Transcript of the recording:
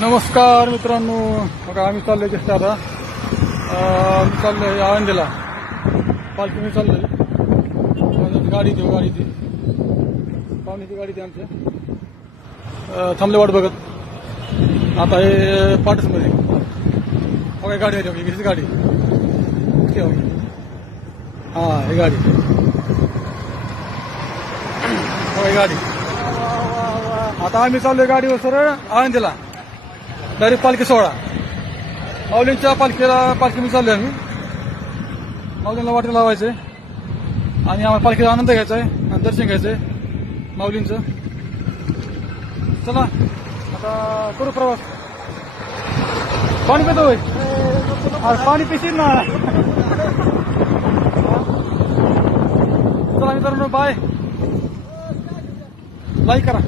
नमस्कार मित्रांनो, बघा आम्ही चाललोय जस्ट आता आम्ही चाललोय आळंदीला. पालखी मी चाललोय. गाडी ती पाहुण्याची गाडी ती आमच्या थांबले वाट बघत. आता हे पाटसमध्ये बघा गाडी आली. बघा हीच गाडी. हा ही गाडी बघा गाडी. आता आम्ही चाललोय गाडीवर सरळ आळंदीला. डायरेक्ट पालखी सोहळा. माऊलींच्या पालखी मी चाललोय आम्ही. माऊलींना वाटे लावायचंय आणि आम्हाला पालखीचा आनंद घ्यायचा आहे आणि दर्शन घ्यायचंय माऊलींचं. चला आता करू प्रवास. पाणी पितोय. पाणी पिशील ना. चला मित्रांनो, बाय. लाईक करा.